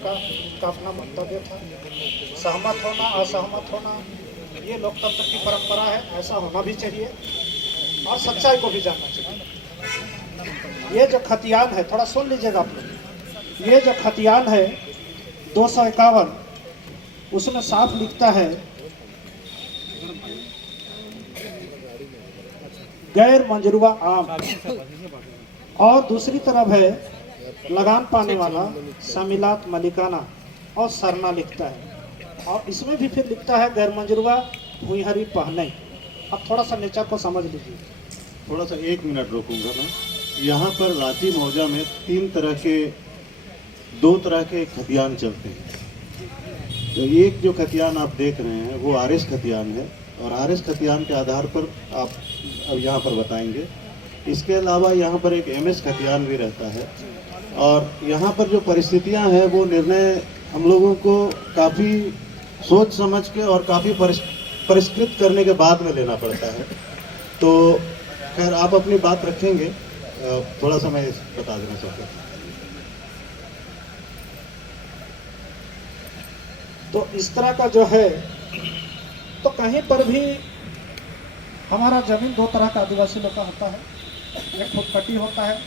उनका अपना मंतव्य था। सहमत होना असहमत होना ये लोकतंत्र की परंपरा है, ऐसा होना भी चाहिए और सच्चाई को भी जानना चाहिए। ये जो खतियान है, थोड़ा सुन लीजिएगा आप लोग, ये जो खतियान है 251 उसमें साफ लिखता है गैर मंजरूबा आम, और दूसरी तरफ है लगान पाने वाला शामिलात मलिकाना और सरना लिखता है, और इसमें भी फिर लिखता है गैर मंजरूबा भुईहरी पहने। अब थोड़ा सा नेचर को समझ लीजिए। थोड़ा सा 1 मिनट रोकूंगा मैं। यहाँ पर रांची मौजा में दो तरह के खतियान चलते हैं। तो एक जो खतियान आप देख रहे हैं वो आरएस खतियान है, और आरएस खतियान के आधार पर आप अब यहाँ पर बताएंगे। इसके अलावा यहाँ पर एक एमएस खतियान भी रहता है, और यहाँ पर जो परिस्थितियाँ हैं वो निर्णय हम लोगों को काफ़ी सोच समझ के और काफ़ी परिष्कृत करने के बाद में लेना पड़ता है। तो खैर आप अपनी बात रखेंगे, थोड़ा सा मैं बता देना चाहता हूँ। तो इस तरह का जो है, तो कहीं पर भी हमारा जमीन दो तरह का आदिवासी लोग का होता है, एक खुदकटी होता है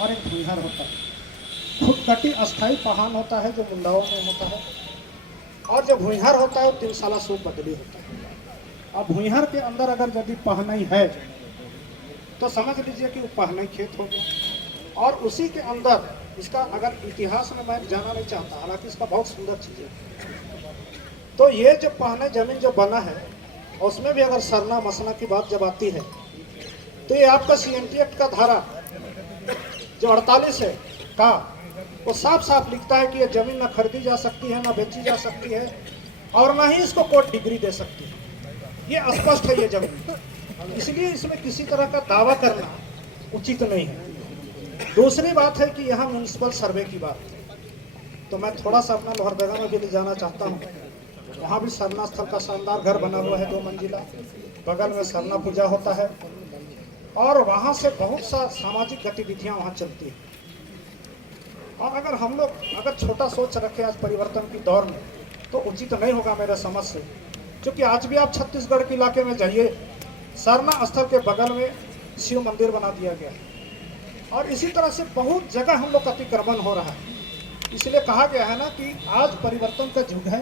और एक भूइहार होता है। खुदकटी अस्थाई पहान होता है जो मुंडाओं में होता है, और जो भूइहार होता है वो 3 साला सूप बदली होता है। अब भूइहार के अंदर अगर यदि पहनई है तो समझ लीजिए कि वो पहनई खेत हो गया, और उसी के अंदर इसका अगर इतिहास में मैं जाना नहीं चाहता, हालांकि इसका बहुत सुंदर चीज़ है। तो ये जो पहने जमीन जो बना है उसमें भी अगर सरना मसना की बात जब आती है तो ये आपका सीएनटी एक्ट का धारा जो 48 है का वो साफ साफ लिखता है कि ये जमीन ना खरीदी जा सकती है, ना बेची जा सकती है, और ना ही इसको कोर्ट डिग्री दे सकती है। ये स्पष्ट है ये जमीन, इसलिए इसमें किसी तरह का दावा करना उचित नहीं है। दूसरी बात है कि यहाँ म्यूनिसिपल सर्वे की बात है, तो मैं थोड़ा सा अपना लोहरदगा में भी ले जाना चाहता हूँ। वहाँ भी सरना स्थल का शानदार घर बना हुआ है 2 मंजिला, बगल में सरना पूजा होता है, और वहाँ से बहुत सा सामाजिक गतिविधियाँ वहाँ चलती हैं। और अगर हम लोग अगर छोटा सोच रखें आज परिवर्तन की दौर में तो उचित नहीं होगा मेरे समझ से, क्योंकि आज भी आप छत्तीसगढ़ के इलाके में जाइए, सरना स्थल के बगल में शिव मंदिर बना दिया गया है, और इसी तरह से बहुत जगह हम लोग का अतिक्रमण हो रहा है। इसलिए कहा गया है ना कि आज परिवर्तन का युग है,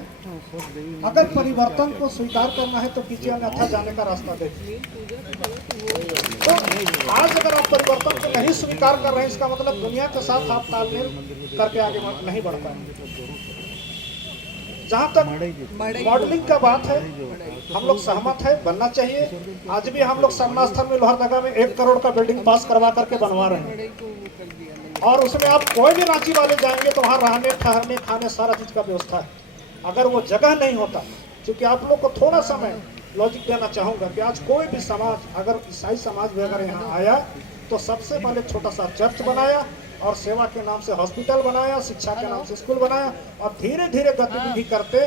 अगर परिवर्तन को स्वीकार करना है तो कीजिए, अन्यथा जाने का रास्ता देखिए। तो आज अगर आप परिवर्तन को नहीं स्वीकार कर रहे हैं, इसका मतलब दुनिया के साथ आप तालमेल करके आगे नहीं बढ़ पाएंगे। जहाँ तक मॉडलिंग का बात है, हम लोग सहमत है, बनना चाहिए। आज भी हम लोग सरना स्थल में लोहरदगा में 1 करोड़ का बिल्डिंग पास करवा करके बनवा रहे हैं, और उसमें आप कोई भी रांची वाले जाएंगे तो वहाँ रहने ठहरने खाने सारा चीज़ का व्यवस्था है। अगर वो जगह नहीं होता, क्योंकि आप लोग को थोड़ा सा मैं लॉजिक देना चाहूँगा कि आज कोई भी समाज, अगर ईसाई समाज भी अगर यहाँ आया तो सबसे पहले छोटा सा चर्च बनाया, और सेवा के नाम से हॉस्पिटल बनाया, शिक्षा के नाम से स्कूल बनाया, और धीरे धीरे गतिविधि करते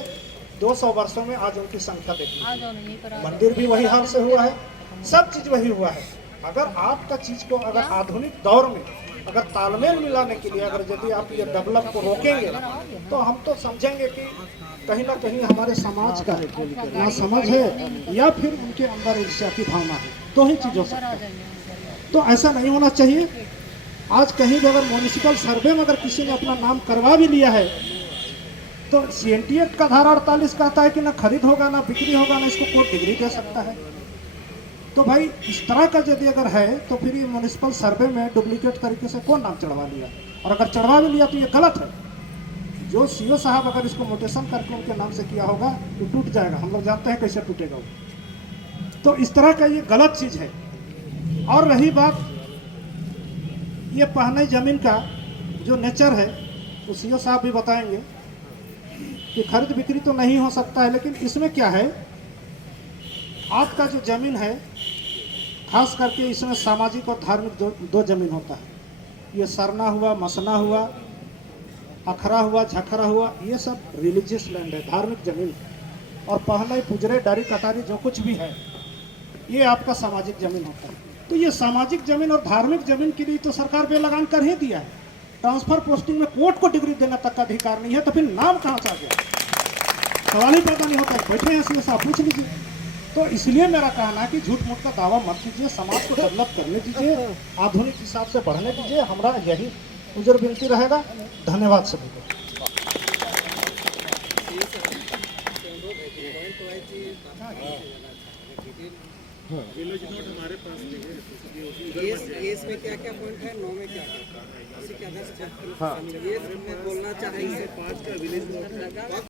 200 वर्षों में आज उनकी संख्या देखिए। मंदिर भी वही हाल से हुआ है, सब चीज़ वही हुआ है। अगर आपका चीज़ को अगर आधुनिक दौर में अगर तालमेल मिलाने के लिए अगर यदि आप ये डेवलप को रोकेंगे तो हम तो समझेंगे कि कहीं ना कहीं हमारे समाज का ना समझ है या फिर उनके अंदर ईर्ष्या की भावना है। 2 ही चीज़ हो सकता है। तो ऐसा नहीं होना चाहिए। आज कहीं भी अगर म्यूनिसिपल सर्वे में अगर किसी ने अपना नाम करवा भी लिया है तो सीएनटी एक्ट का धारा 48 कहता है कि ना खरीद होगा, ना बिक्री होगा, ना इसको कोर्ट डिग्री दे सकता है। तो भाई इस तरह का यदि अगर है तो फिर ये म्यूनिसिपल सर्वे में डुप्लीकेट तरीके से कौन नाम चढ़वा लिया, और अगर चढ़वा भी लिया तो ये गलत है। जो सीओ साहब अगर इसको मोटेशन करके उनके नाम से किया होगा तो टूट जाएगा, हम लोग जानते हैं कैसे टूटेगा वो। तो इस तरह का ये गलत चीज़ है। और रही बात ये पहने जमीन का जो नेचर है, तो सीओ साहब भी बताएंगे कि खरीद बिक्री तो नहीं हो सकता है, लेकिन इसमें क्या है, आपका जो जमीन है खास करके इसमें सामाजिक और धार्मिक दो जमीन होता है। ये सरना हुआ, मसना हुआ, अखरा हुआ, झखरा हुआ, ये सब रिलीजियस लैंड है, धार्मिक जमीन। और पहले पुजरे, डारी कटारी जो कुछ भी है ये आपका सामाजिक जमीन होता है। तो ये सामाजिक जमीन और धार्मिक जमीन के लिए तो सरकार पे लगान कर ही दिया है। ट्रांसफर पोस्टिंग में कोर्ट को डिग्री देने तक का अधिकार नहीं है, तो फिर नाम कहाँ से आ गया? सवाल ही पैदा नहीं होता है। बैठे हैं सीएस, आप पूछ लीजिए। तो इसलिए मेरा कहना है कि झूठ मूठ का दावा मत कीजिए, समाज को डेवलप करने दीजिए, आधुनिक हिसाब से बढ़ने दीजिए। हमारा यही उजर विनती रहेगा। धन्यवाद सभी को। इसमें क्या क्या पॉइंट है, 9 में क्या क्या, इसी के आधार से बोलना चाहिए। बोलना चाहिए